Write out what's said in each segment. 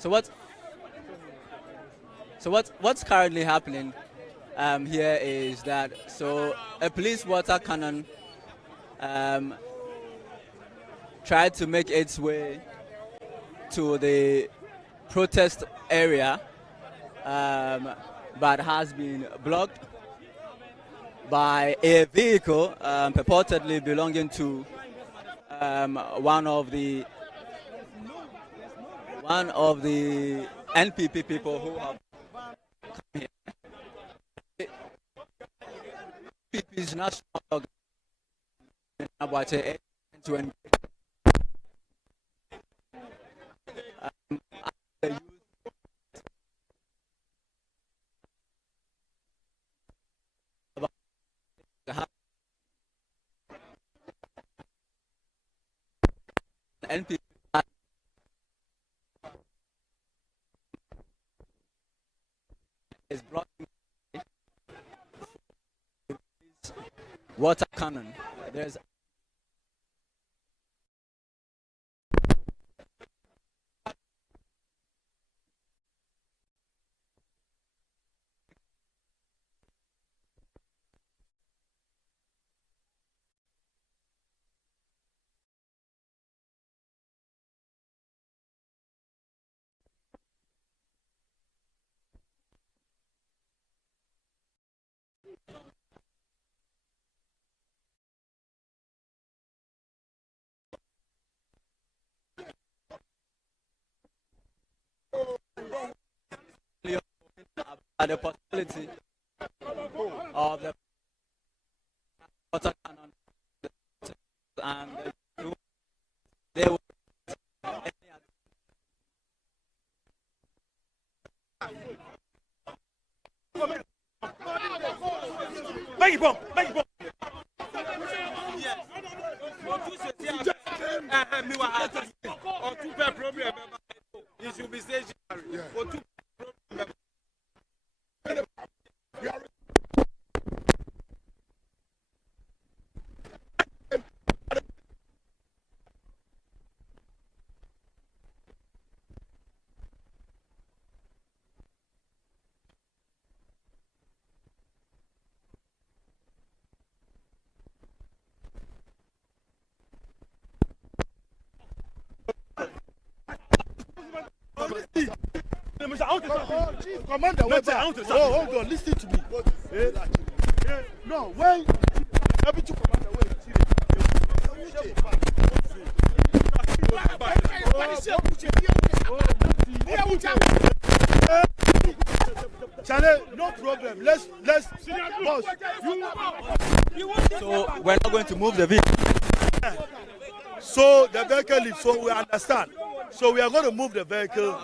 So what's currently happening here is that a police water cannon um, tried to make its way to the protest area, but has been blocked by a vehicle purportedly belonging to one of the NPP people who have come here. NPP's national organization about to engage the youth about the NPP is blocking water cannon. There's the possibility of the water cannon and they will Make it bump. Commander, hold on, listen to me. No, when everything commander Chale, no problem. Let's boss. So we're not going to move the vehicle. So the vehicle leaves, so we understand. So we are going to move the vehicle,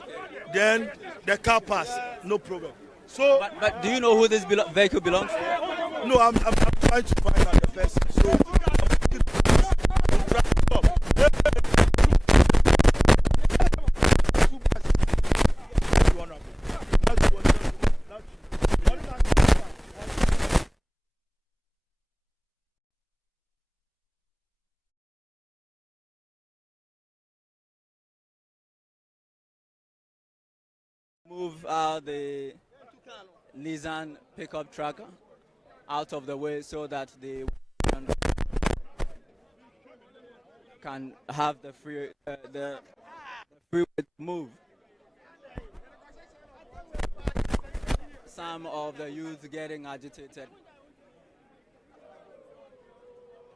then the car pass, no problem. So, but do you know who this vehicle belongs to? No, I'm trying to find out the person. So I'm trying to stop. Move the Nissan pickup truck out of the way so that they can have the free way to move. Some of the youth getting agitated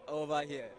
over here.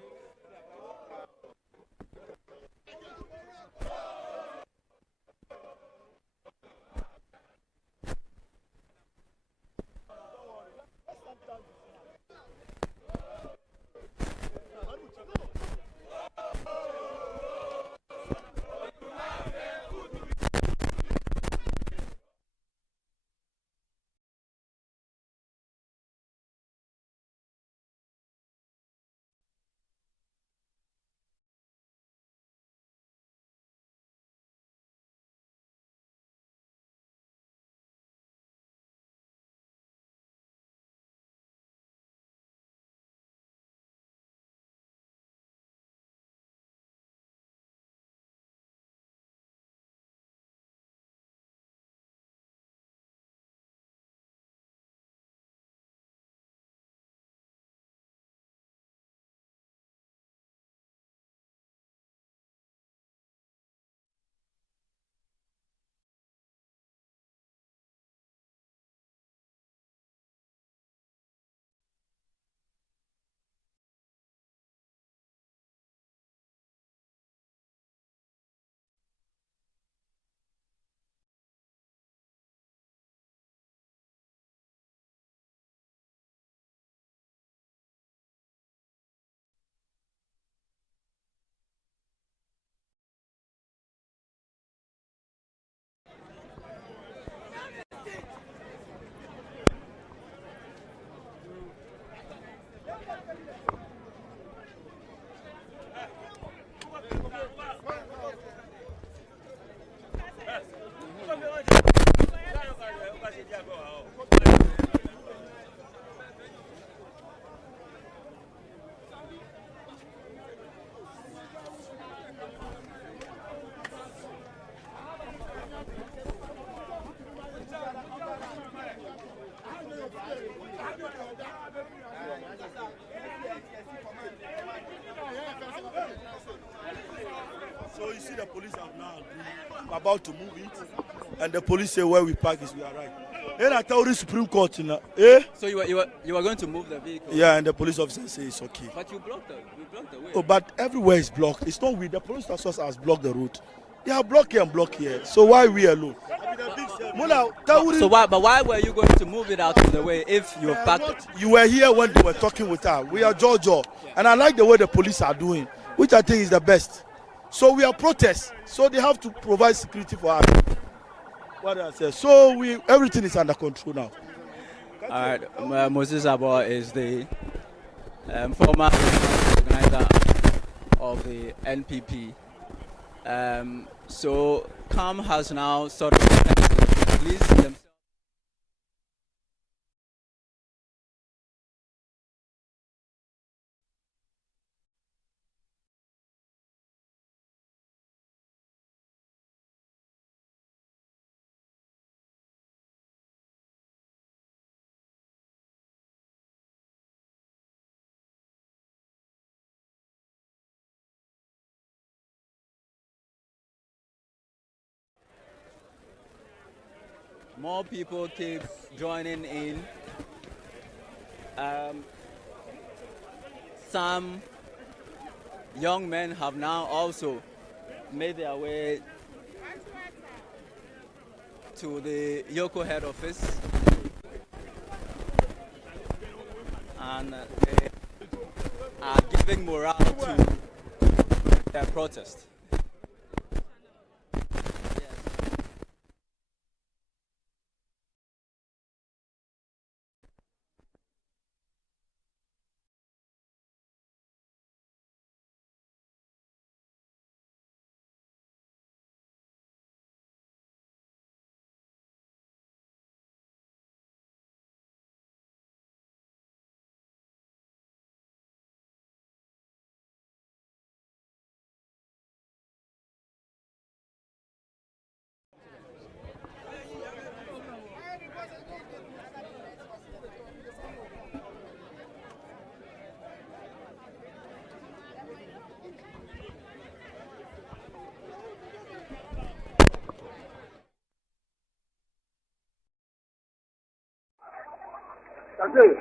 about to move it, and the police say where we park is we are right. And I told the Supreme Court, eh? So you were going to move the vehicle? Yeah, and the police officer say it's okay. But you blocked the way. Oh, but everywhere is blocked. It's not we. The police officers has blocked the route. They are blocked here and blocked here. So why we alone? So why? But why were you going to move it out of the way if you have packed it? You were here when they were talking with her. We are Georgia, and I like the way the police are doing, which I think is the best. So we are protest. So they have to provide security for us. What I say. So everything is under control now. All right, Moses Abba is the former organizer of the NPP. So CAM has now sort of released themselves. More people keep joining in. Some young men have now also made their way to the Eoco head office, and they are giving morale to their protest. That's it.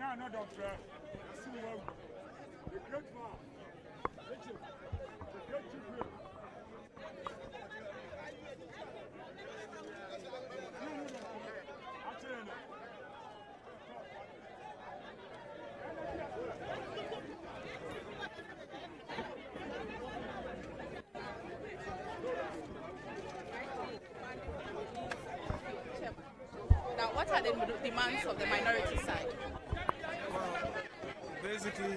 Now, what are the demands of the minority side? Basically,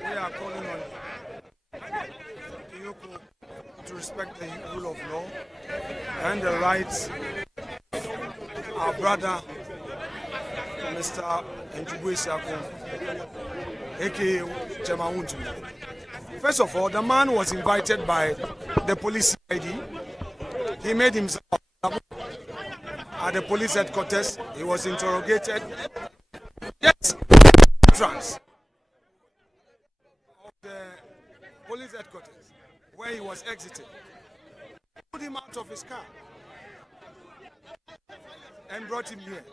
we are calling on Eoco to respect the rule of law and the rights of our brother, Mr. Wontumi, aka Wontumi. First of all, the man was invited by the police ID. He made himself at the police headquarters. He was interrogated. Yes, entrance of the police headquarters where he was exiting. Put him out of his car and brought him here.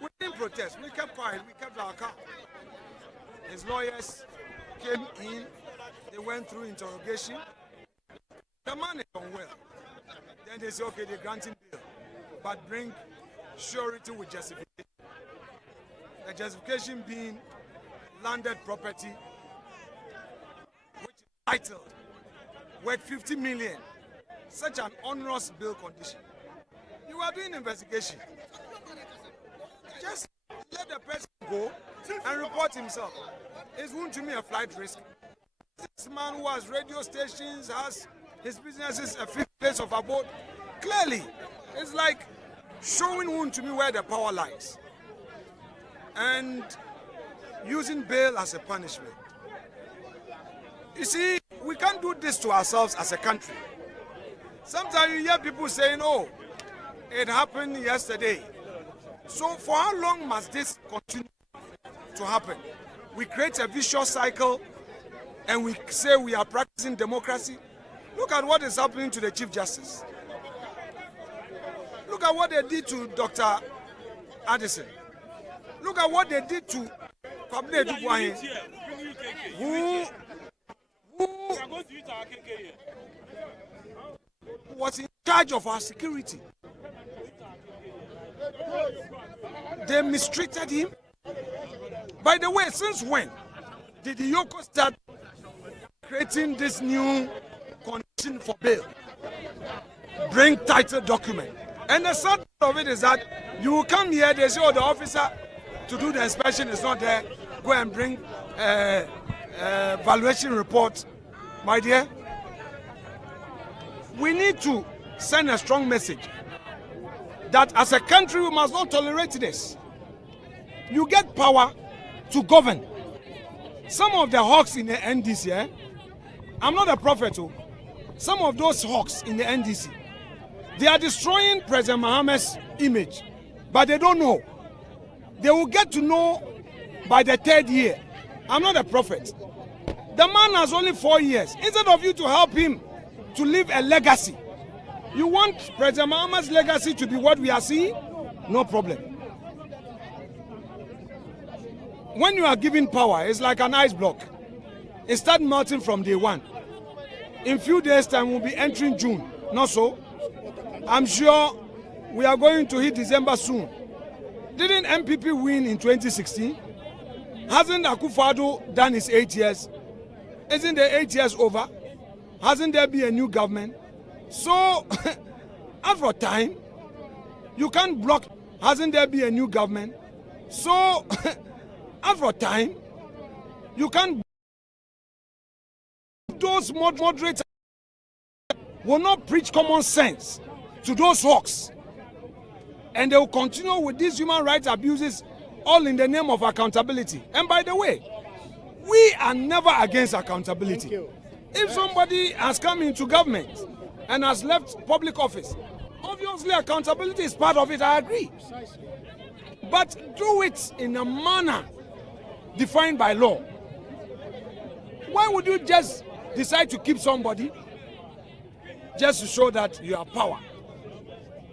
We didn't protest. We kept quiet. We kept our car. His lawyers came in. They went through interrogation. The man is unwell. Then they say, okay, they grant him bail, but bring surety with justification. The justification being landed property, which is titled, worth 50 million. Such an onerous bail condition. You are doing investigation. Just let the person go and report himself. Is Wontumi a flight risk? This man who has radio stations, has his businesses, a fifth place of abode. Clearly, it's like showing Wontumi where the power lies and using bail as a punishment. You see, we can't do this to ourselves as a country. Sometimes you hear people saying, oh, it happened yesterday. So for how long must this continue to happen? We create a vicious cycle and we say we are practicing democracy. Look at what is happening to the Chief Justice. Look at what they did to Dr. Addison. Look at what they did to Kwabena Dubois, who was in charge of our security. They mistreated him. By the way, since when did the Eoco start creating this new condition for bail? Bring title document. And the sad part of it is that you will come here, they say, oh, the officer to do the inspection is not there. Go and bring valuation report. My dear, we need to send a strong message that as a country we must not tolerate this. You get power to govern. Some of the hawks in the NDC, I'm not a prophet, some of those hawks in the NDC, they are destroying President Mohammed's image, but they don't know. They will get to know by the third year. I'm not a prophet. The man has only 4 years. Instead of you to help him to leave a legacy, you want President Mohammed's legacy to be what we are seeing? No problem. When you are given power, it's like an ice block. It starts melting from day one. In few days' time, we'll be entering June. Not so? I'm sure we are going to hit December soon. Didn't MPP win in 2016? Hasn't Akufo-Addo done his 8 years? Isn't the 8 years over? Hasn't there been a new government? So, after time, you can't block. Hasn't there been a new government? So, after time, you can't. Those moderators will not preach common sense to those hawks, and they will continue with these human rights abuses, all in the name of accountability. And by the way, we are never against accountability. If somebody has come into government and has left public office, obviously accountability is part of it, I agree. But do it in a manner defined by law. Why would you just decide to keep somebody just to show that you have power?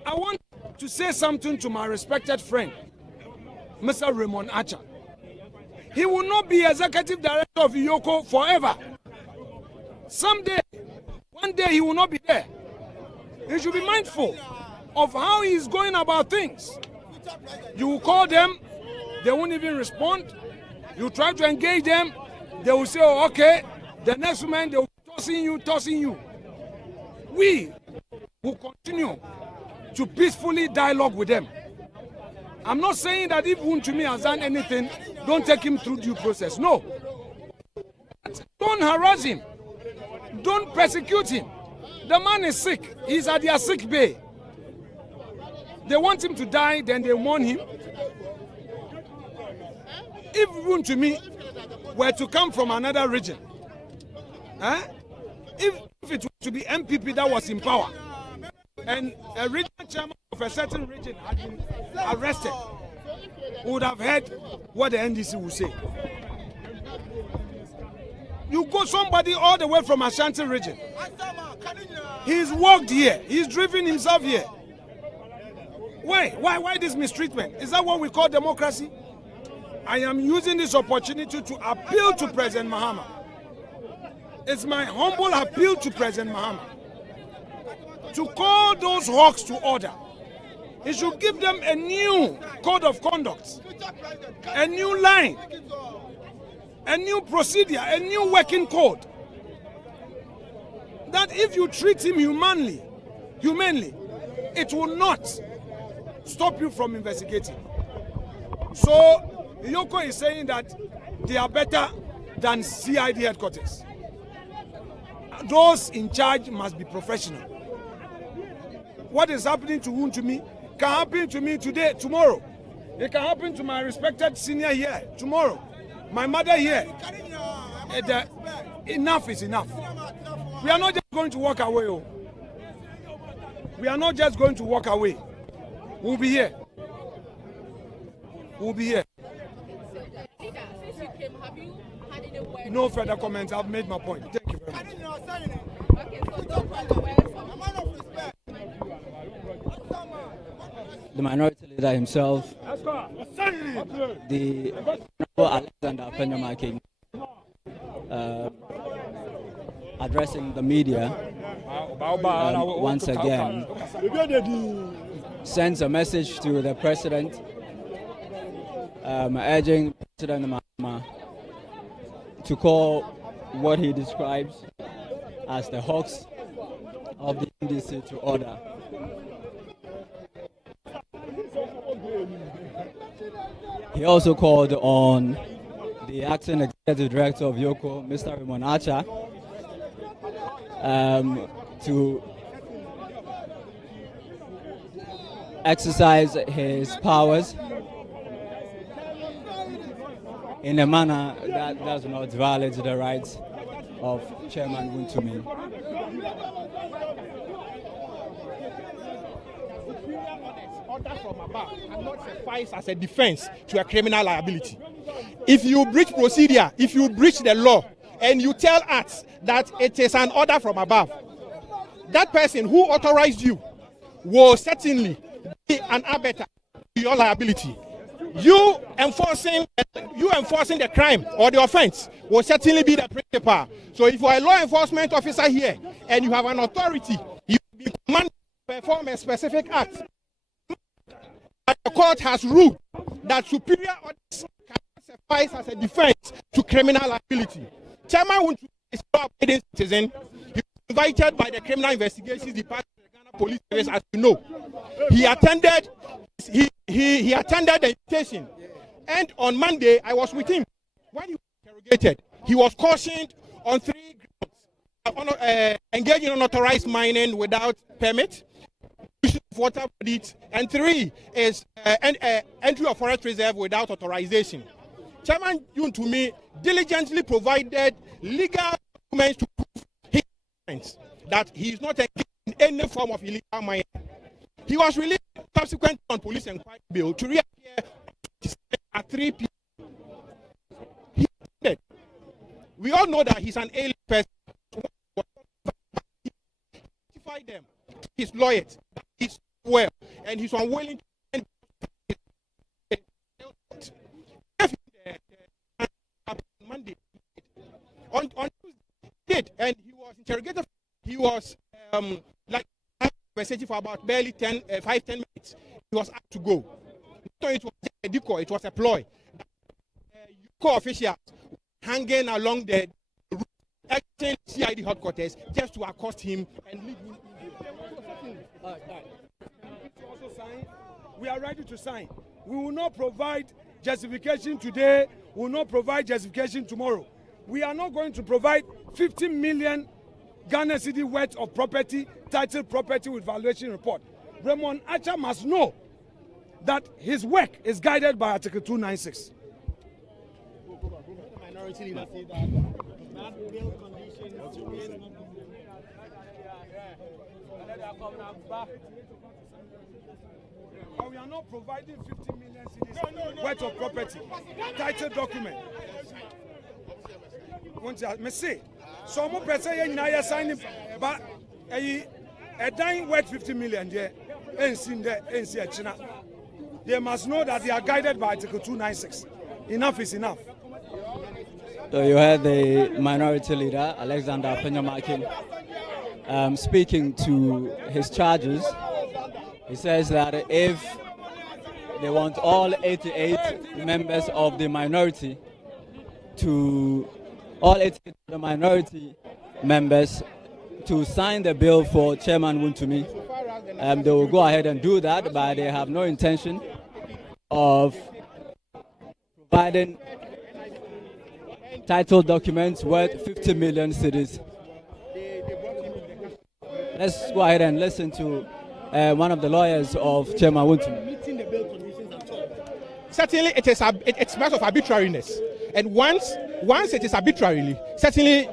I want to say something to my respected friend, Mr. Raymond Acha. He will not be executive director of Eoco forever. Someday, one day he will not be there. He should be mindful of how he is going about things. You will call them, they won't even respond. You try to engage them, they will say, oh, okay. The next moment, they will be tossing you. We will continue to peacefully dialogue with them. I'm not saying that if Wontumi has done anything, don't take him through due process. No. Don't harass him. Don't persecute him. The man is sick. He's at their sick bay. They want him to die, then they warn him. If Wontumi were to come from another region, if it were to be MPP that was in power, and a regional chairman of a certain region had been arrested, would have heard what the NDC would say. You go somebody all the way from Ashanti region. He's walked here. He's driven himself here. Why this mistreatment? Is that what we call democracy? I am using this opportunity to appeal to President Mahama. It's my humble appeal to President Mahama to call those hawks to order. He should give them a new code of conduct, a new line, a new procedure, a new working code. That if you treat him humanely, it will not stop you from investigating. So, Eoco is saying that they are better than CID headquarters. Those in charge must be professional. What is happening to Wontumi can happen to me today, tomorrow. It can happen to my respected senior here, tomorrow. My mother here. Enough is enough. We are not just going to walk away. Oh. We are not just going to walk away. We'll be here. We'll be here. No further comments. I've made my point. Thank you very much. The minority leader himself, the Honorable Alexander Penyama, addressing the media once again, sends a message to the president, urging President Mahama to call what he describes as the hawks of the NDC to order. He also called on the acting executive director of Eoco, Mr. Raymond Archer, to exercise his powers in a manner that does not violate the rights of Chairman Wontumi. Order from above cannot suffice as a defense to a criminal liability. If you breach procedure, if you breach the law, and you tell us that it is an order from above, that person who authorized you will certainly be an arbiter to your liability. You enforcing the crime or the offense will certainly be the principal. So if you are a law enforcement officer here and you have an authority, you will be commanded to perform a specific act. The court has ruled that superior orders cannot suffice as a defense to criminal liability. Chairman Wontumi is a law-abiding citizen. He was invited by the Criminal Investigations Department of the Ghana Police Service, as you know. He attended the invitation, and on Monday I was with him. When he was interrogated, he was cautioned on 3 grounds: engaging in unauthorized mining without permit, water audit, and 3 is entry of forest reserve without authorization. Chairman Wontumi diligently provided legal documents to prove his defense that he is not engaged in any form of illegal mining. He was released subsequent on police inquiry bill to reappear at 3 p.m. We all know that he's an alien person. He notified them, his lawyers, that he's well, and he's unwilling to interrogated. He was like conversation for about barely 10 minutes. He was asked to go. So it was a decoy, it was a ploy. Eoco officials hanging along the route, exiting CID headquarters just to accost him and lead him. We are ready to sign. We will not provide justification today. We will not provide justification tomorrow. We are not going to provide 50 million Ghana city worth of property, titled property with valuation report. Raymond Acha must know that his work is guided by Article 296. Minority leader say that bill conditions. But we are not providing 50 million cedis worth of property, titled document. Me say, some person here now signing, but a dying worth 50 million there, ain't seen there, ain't seen China. They must know that they are guided by Article 296. Enough is enough. So you heard the minority leader, Alexander Penyamakin, speaking to his charges. He says that if they want all 88 members of the minority members to sign the bill for Chairman Wontumi, they will go ahead and do that, but they have no intention of providing title documents worth 50 million cedis. Let's go ahead and listen to one of the lawyers of Chairman Wontumi. Certainly, it's a matter of arbitrariness, and once it is arbitrarily, certainly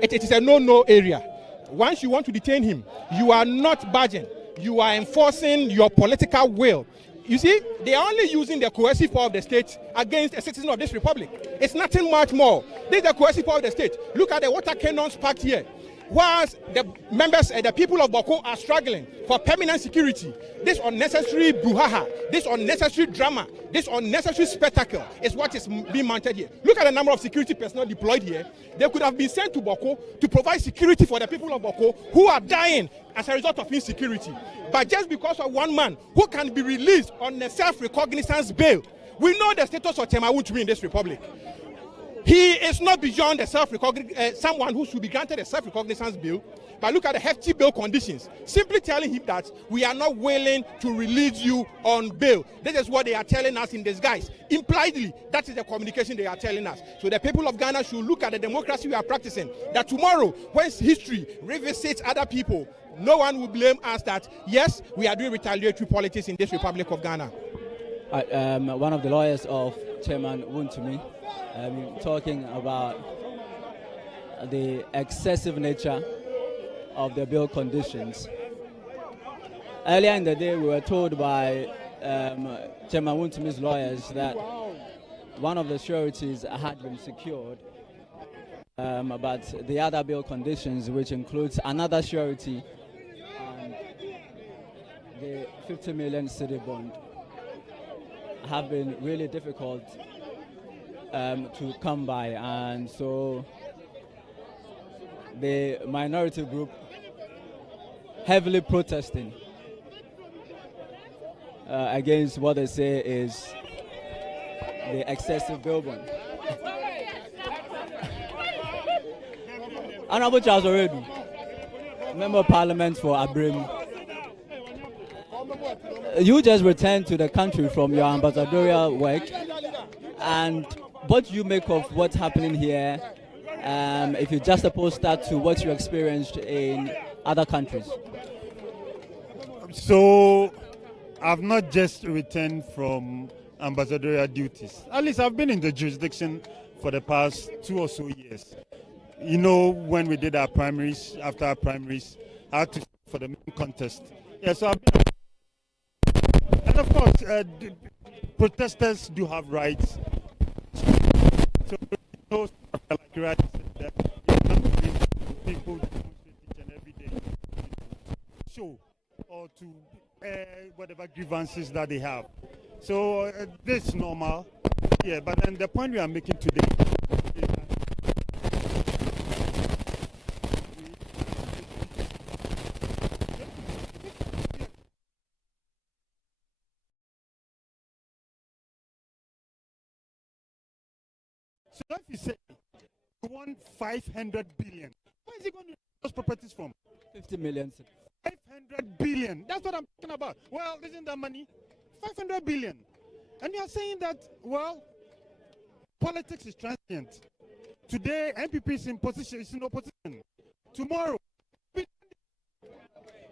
it is a no-no area. Once you want to detain him, you are not budging. You are enforcing your political will. You see, they are only using the coercive power of the state against a citizen of this republic. It's nothing much more. This is the coercive power of the state. Look at the water cannons packed here. Whilst the members and the people of Boko are struggling for permanent security, this unnecessary brouhaha, this unnecessary drama, this unnecessary spectacle is what is being mounted here. Look at the number of security personnel deployed here. They could have been sent to Boko to provide security for the people of Boko who are dying as a result of insecurity. But just because of one man who can be released on a self-recognizance bail, we know the status of Chairman Wontumi in this republic. He is not beyond the someone who should be granted a self-recognizance bill. But look at the hefty bail conditions. Simply telling him that we are not willing to release you on bail. This is what they are telling us in disguise. Impliedly, that is the communication they are telling us. So the people of Ghana should look at the democracy we are practicing. That tomorrow, when history revisits other people, no one will blame us that, yes, we are doing retaliatory politics in this Republic of Ghana. One of the lawyers of Chairman Wontumi, talking about the excessive nature of the bill conditions. Earlier in the day, we were told by Chairman Wontumi's lawyers that one of the sureties had been secured, but the other bill conditions, which includes another surety and the 50 million cedi bond, have been really difficult to come by, and so the minority group heavily protesting against what they say is the excessive bill bond. Honorable Charles Oredu, Member of Parliament for Abrim, you just returned to the country from your ambassadorial work, and what do you make of what's happening here? If you just oppose that to what you experienced in other countries? So, I've not just returned from ambassadorial duties. At least I've been in the jurisdiction for the past 2 or so years. You know, when we did our primaries, after our primaries, I had to for the main contest. Yeah, so I've been. And of course, protesters do have rights. So, like right, people demonstrate each and every day, show or to whatever grievances that they have. So this is normal, yeah. But then the point we are making today is that So if you say you want 500 billion, where is he going to get those properties from? 50 million. 500 billion. That's what I'm talking about. Well, isn't that money? 500 billion. And you are saying that, well, politics is transient. Today, MPP is in position, is in opposition. Tomorrow.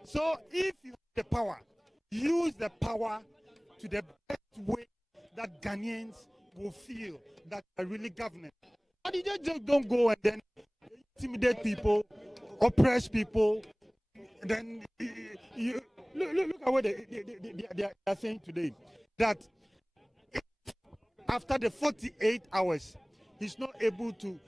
So if you have the power, use the power to the best way that Ghanaians will feel that are really governing. But you just don't go and then intimidate people, oppress people. Then you look at what they are saying today. That after the 48 hours, he's not able to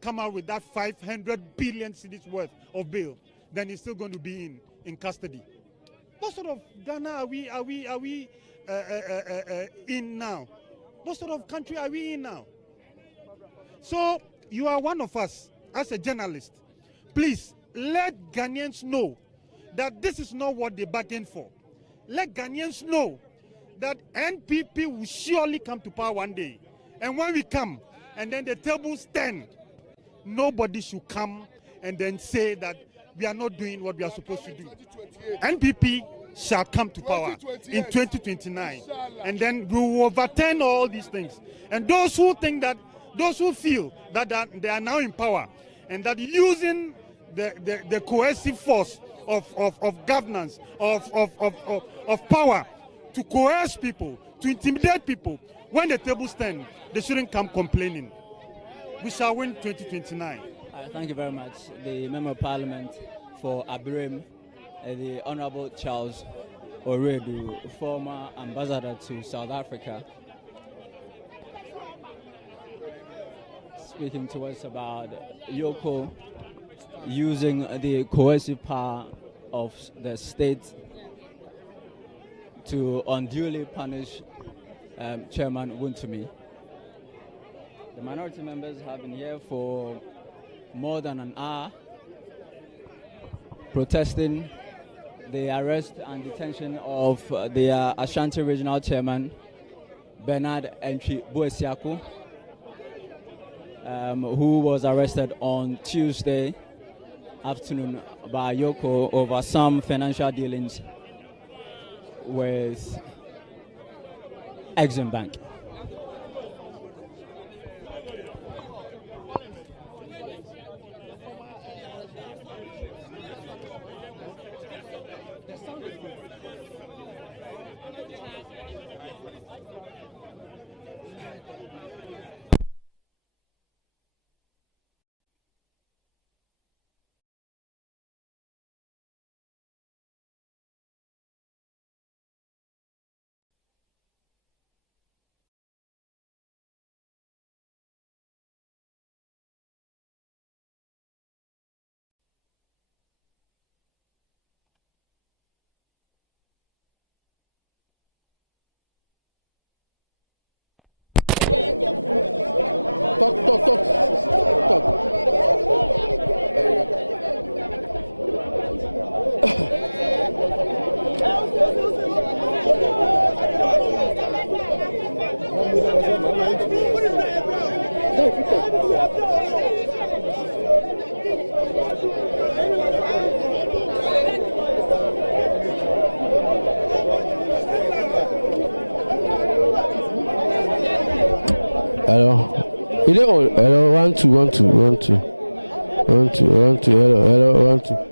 come out with that 500 billion cedis worth of bail, then he's still going to be in custody. What sort of Ghana are we in now? What sort of country are we in now? So you are one of us as a journalist. Please let Ghanaians know that this is not what they bargained for. Let Ghanaians know that NPP will surely come to power one day. And when we come, and then the tables turn, nobody should come and then say that we are not doing what we are supposed to do. NPP shall come to power in 2029. And then we will overturn all these things. And those who think that, those who feel that they are now in power, and that using the coercive force of governance, of power, to coerce people, to intimidate people, when the tables turn, they shouldn't come complaining. We shall win 2029. Thank you very much. The Member of Parliament for Abirim, the Honorable Charles Oredu, former ambassador to South Africa, speaking to us about Eoco using the coercive power of the state to unduly punish Chairman Wontumi. The minority members have been here for more than an hour protesting the arrest and detention of the Ashanti Regional Chairman, Bernard Entry Boesiaku, who was arrested on Tuesday afternoon by Eoco over some financial dealings with Exim Bank. Talk. Hello. Hello, 1 2 1 2 1 2 1 2 1 2. Hello 1 2.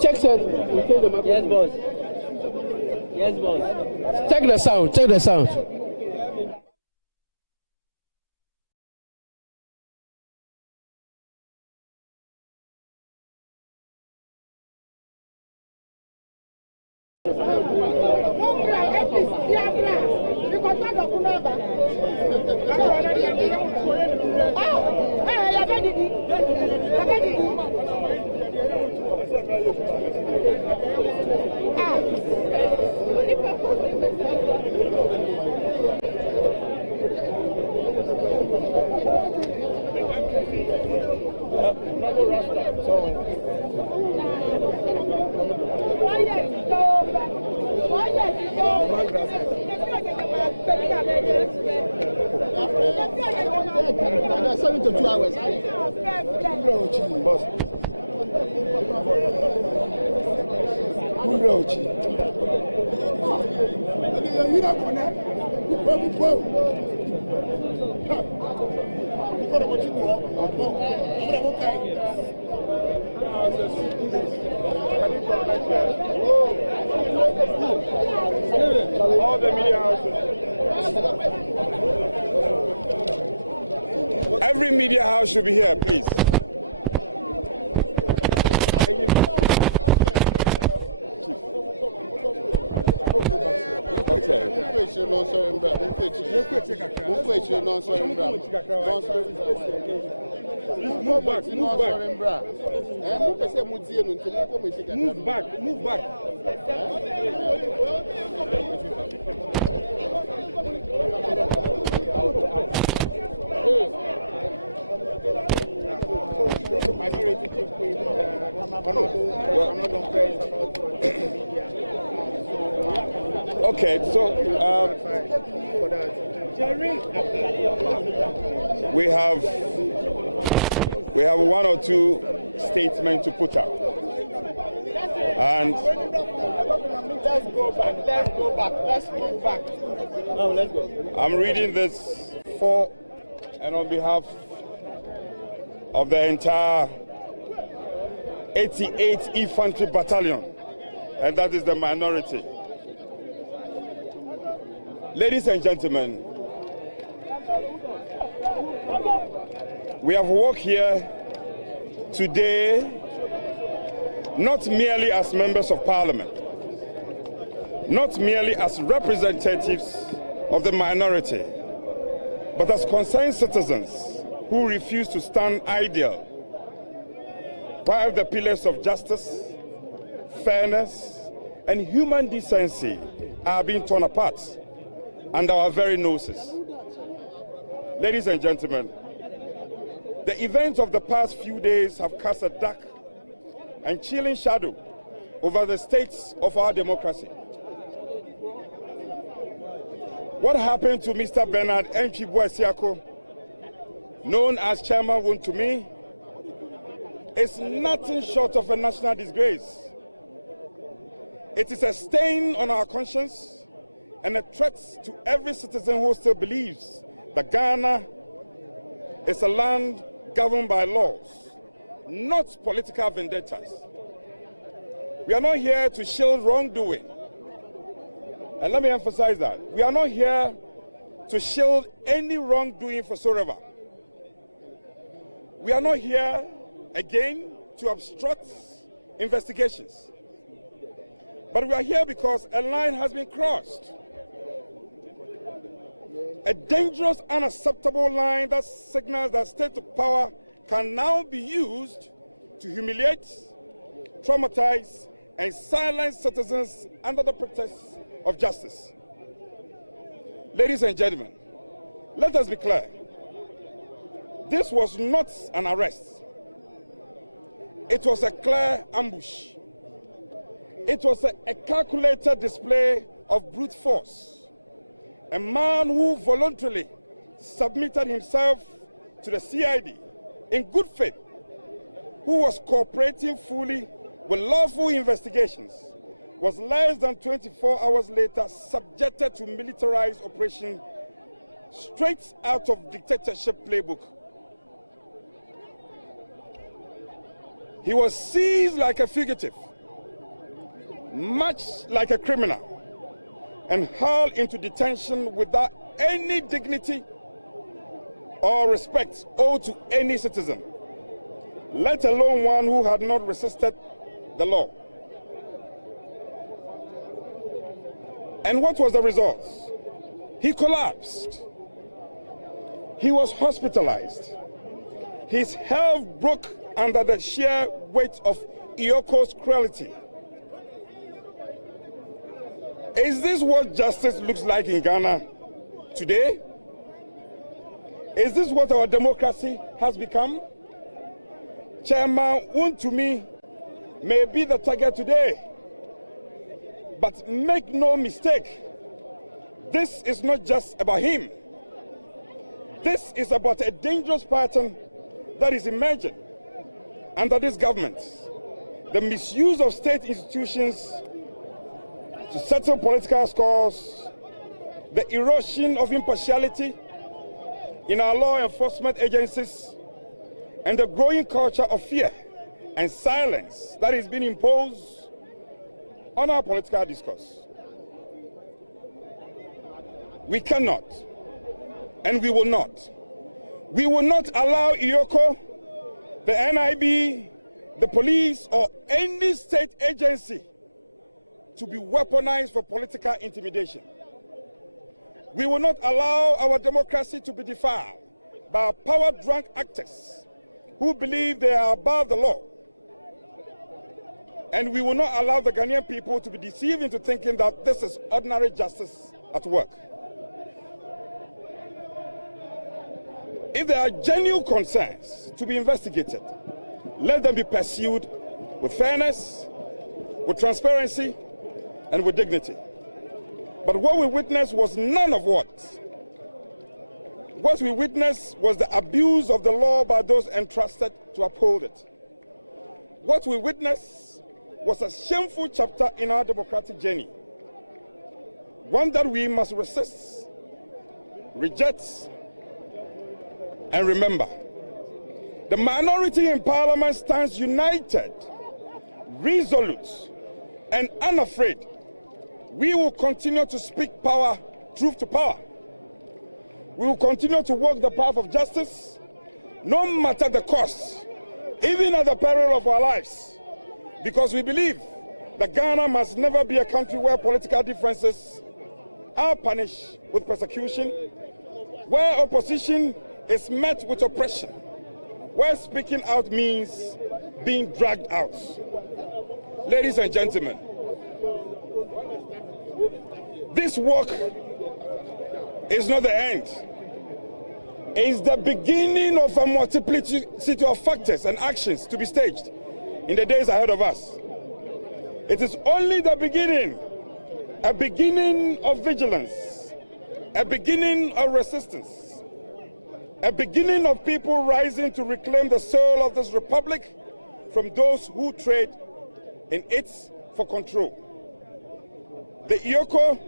Check set. Yes, boss. Yes, boss. Check the sound. Check the sound. All the media houses. Every media house should be here, please. Move back. Move back. Move back. Minority chief, please. Okay, so we have one or two statements to put out, and let's go back. No, let's go. I'm reading this for and on behalf of the entire 88th Infantry Battalion, and that is the minority. Ladies and gentlemen, we have walked here today not merely as members of parliament, not merely as representatives of the minority, but as concerned citizens who refuse to stand idle while the pillars of justice, fairness, and human decency are being torn apart under our very noses. Ladies and gentlemen, the events of the past few days have cast a dark and chilling shadow over the states of our democracy. What happened to Mr. Bernard Eoco, known as Chairman Wontumi, is nothing short of a national disgrace. It is a stain on our conscience and a threat to every citizen who still believes that Ghana is a land governed by laws, not political vendettas. We are not here to shield wrongdoing. And let me emphasize that. We are not here to shield any wrongdoing whatsoever. We are not here, again, to obstruct investigations. But we are here because a line has been crossed. A dangerous, unacceptable line that signals that state power can now be used to humiliate, traumatize, and silence citizens under the pretext of justice. Ladies and gentlemen, let us be clear. This was not an arrest. It was a clear ambush. It was a calculated display of brute force. A man who voluntarily submitted himself to the CID in good faith, who was cooperating fully with lawful investigations, was less than 24 hours later subjected to militarized operation straight out of dictatorship playbook. He was seized like a fugitive, much like a criminal, and hauled into detention without any dignity or respect owed to any citizen, let alone one who had not resisted the law. And what was the result? He collapsed. He was hospitalized. His health broke under the sheer weight of Eoco's cruelty. Is this what justice looks like in Ghana today? Is this what our democracy has become? Chairman Wontumi may be the target today, but make no mistake, this is not just about him. This is about a dangerous pattern that is emerging under this government. The misuse of state institutions to settle political scores, the erosion of impartiality in our law enforcement agencies, and the growing culture of fear and silence that is being imposed on our political discourse. We cannot, and we will not. We will not allow Eoco, the NIB, the police, or any state agency to be weaponized for political intimidation. We will not allow our democracy to be defiled by power-drunk actors who believe they are above the law. And we will not allow the Ghanaian people to be deceived into thinking that this is ordinary justice at work. If there are genuine concerns to be investigated, let them be pursued with fairness, with transparency, and with dignity. But what we witnessed was none of what. What we witnessed was the abuse of the law by those entrusted to uphold it. What we witnessed was a shameful chapter in our democratic journey, one that we must resist, reject, and remember. The minority in Parliament stands united, resolute, and unafraid. We will continue to speak power, truth to power. We will continue to walk the path of justice, no matter the cost, even at the peril of our lives, because we believe that Ghana must never be a country where political differences are punished with persecution, where opposition is met with oppression, where speaking out means being dragged out. Ladies and gentlemen, this work is not the end. It's the beginning of a multiplicity of factors and actions to be staged in the days ahead of us. It is only the beginning, a beginning of vigilance, a beginning of resistance, a beginning of people rising to reclaim the soul of this republic from those who trade in it for control. The Eoco,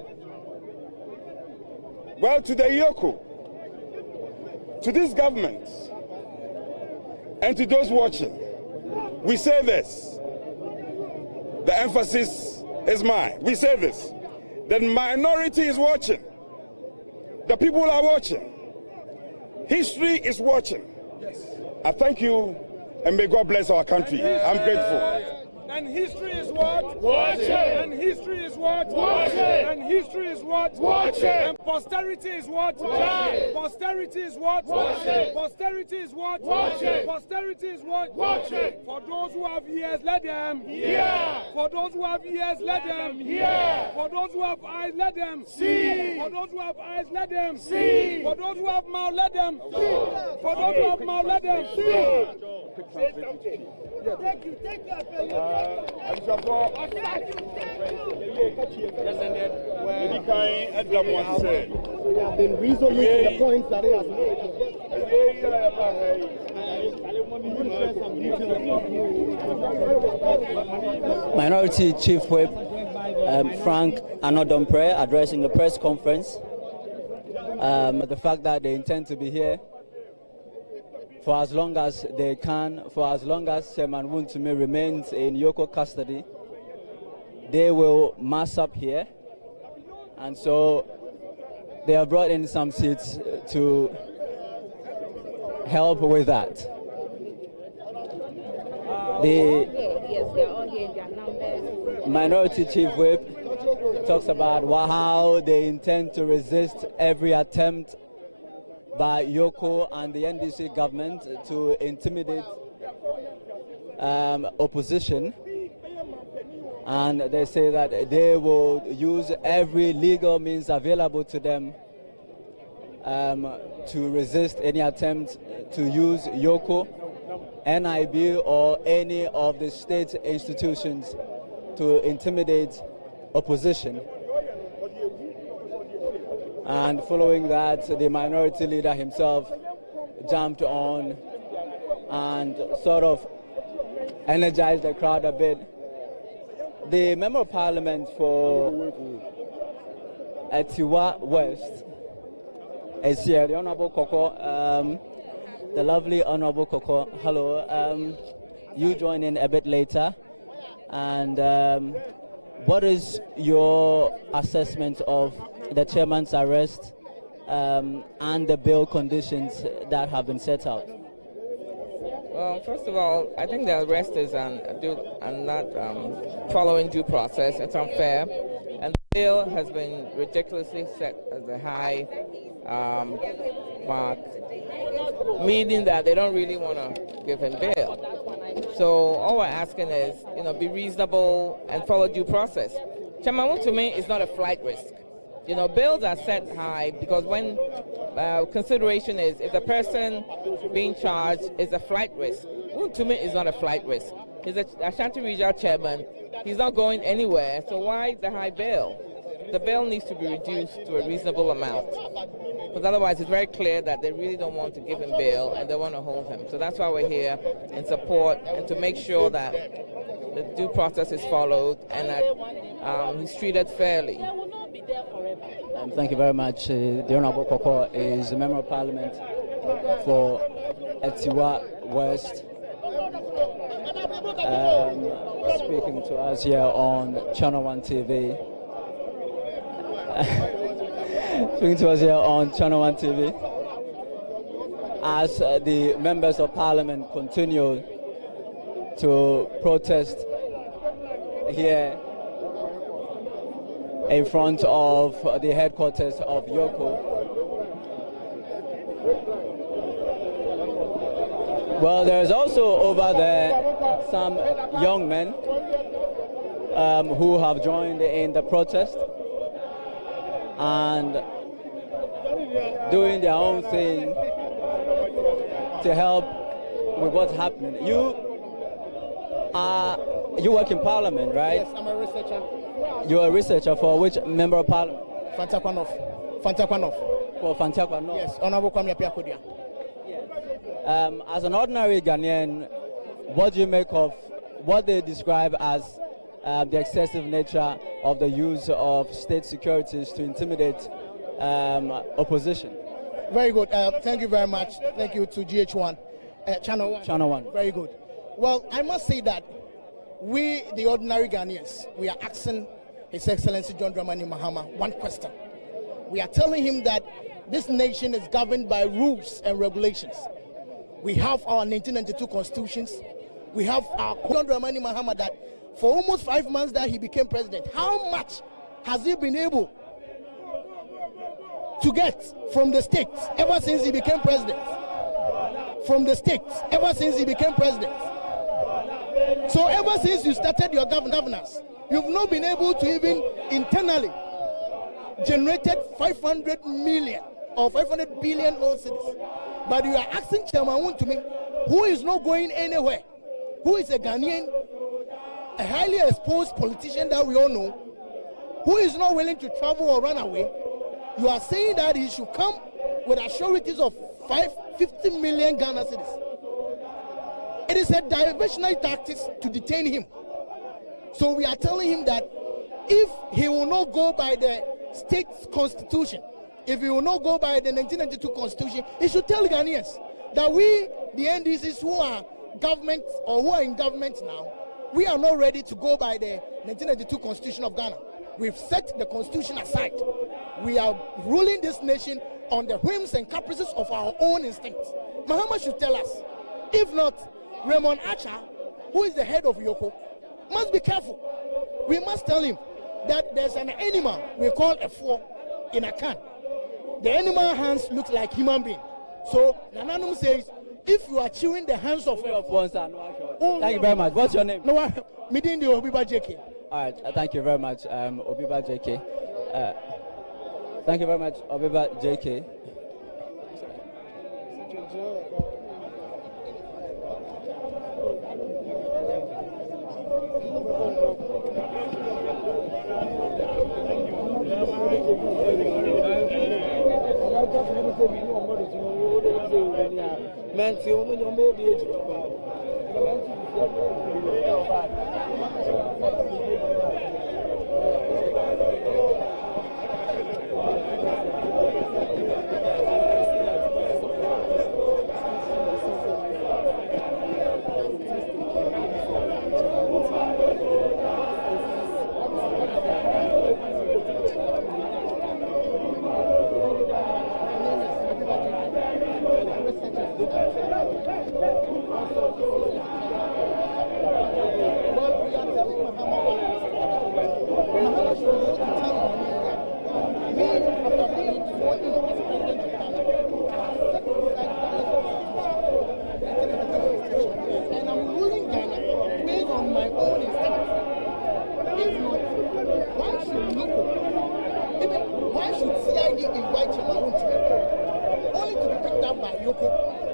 well, to the Eoco, to this government, and to those watching, we say this. The emphasis is mine. We say this. The minority is watching. The people are watching. History is watching. I thank you, and may God bless our country. I'm grateful. And history is what? Watch it. And history is what? Watch it. And history is what? Watch it. And posterity is what? Watch it. Posterity is what? Watch it. Posterity is what? Watch it. Posterity is what? Watch it. For those who have ears, let them Hear. For those who have ears, let them Hear. For those who have eyes, let them See. For those who have eyes, let them See. For those who have mouth, let them For those who have mouth, let them Thank you. We have been reasonable to the points that he has made. Minority Chief Whip Frank Anodompre addressing a press conference. The fact that they intend to be here for as long as they can, for as long as Chairman Wontumi remains in Eoco custody, they will mass up here. And so they have brought in some seats to help with that. The Minority Chief Whip talks about how they intend to resist every attempt by Eoco and the NDC government to intimidate opposition. And they say that they will use every legal means available to them to resist any attempt to use Eoco, NIB, or any of the state institutions to intimidate opposition. And following that, the minority leader himself jumped on and sort of energized the crowd a bit. The Member of Parliament for Etiwa West is here, the Honorable Koko, the lovely Honorable Koko. Hello, you join in a bit later. And what is your assessment of the chairman's arrest and the bail conditions that have been set out? Well, first of all, I think the arrest is not following due process. It's unfair. And the bail has been ridiculously set as a high mark, meaning that they don't really want to give him bail. So all we're asking is, be reasonable and follow due process. Chairman Wontumi is not a flight risk. Bails are set high because when consideration is if the person being charged is a flight risk. Wontumi is not a flight risk. He's a Ashanti Regional Chairman. He's not going anywhere, so why the high bail? The bail needs to be reduced to a reasonable amount. Because otherwise it's very clear that they really don't want to give him bail and they want to hold him. So that's why we're here in support and to make sure that the due process is followed and that he's treated fairly. Thank you very much. The Honorable Koko is a Member of Parliament for Etiwa West, speaking to us here on Channel 1 TV. Speaking to us here on Channel 1 TV. As the Members of Parliament continue to protest here in front of the headquarters of Eoco. Well, there's also over there some young men who have joined in the protest and doing their own thing to help with what's happening. You work in Parliament, right? Yes, I'm a researcher. You're a researcher for which Member of Parliament? Fantakwanov. For Fantakwanov. Yes, Honorable Kwame Appiah-Kodia. As an ordinary Ghanaian, what do you make of what they describe as the excessive nature of the use of state securities to intimidate opposition? Very good. Thank you very much. Thank you to GH1. Channel 1. Channel 1. Very good. Well, I must say that we, the ordinary Ghanaians, we are asking His Excellency John Dramani Mahama one question. We are telling him that this nation is governed by rules and regulations. We have our 1992 constitutions. We have our John Dramani Mahama that for almost 5 months that he became president, how much has he been able to get from the states ever since he became president? From the states ever since he became president. So ever since you started your governance, you've not been able to even internally generated 500 million or 500 billion old cities. But you are asking Chairman Wontumi, who is not going anywhere, who is a Ghanaian, a highly exposed politician that we all know, who is not willing to travel or run away. You are saying that he should come with assurities of 50 million Ghana cedis. It is a diversionary tactic to detain him. So we are telling him that if he will not go by the state's constitution, if he will not go by the 1992 constitution, he should tell Ghanaians that we, the NDCs who are government or who are in government now, we are not ready to go by the 1992 constitution of Ghana. We've set the constitution aside. We are ruling this nation on the whims and caprices of our own instincts. Mahama should tell us. If not, Raymond Acha, who is the head of Eoco, must be careful. We must tell him that there's an animal we call a four in a can. The animal hands look like human being. So Nananum says, if you are chewing the hands of a four, thank you very much. What's your name? No, Midin the Obiba JK. All right, thank you very much, Obiba JK. Thank you very much, Obiba JK.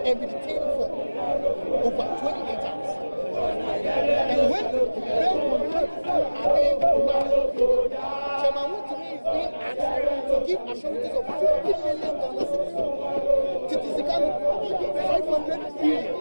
And be detained for over 28 hours. And when the bail contracts are being pronounced, Chairman Wontumi is being asked to give assurances of 50 million Ghana cedis. Statistically, 500 billion.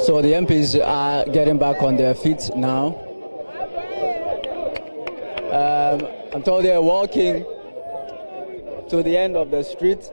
So the MPs are getting back on their feet now. I'm told they're walking to the end of the street.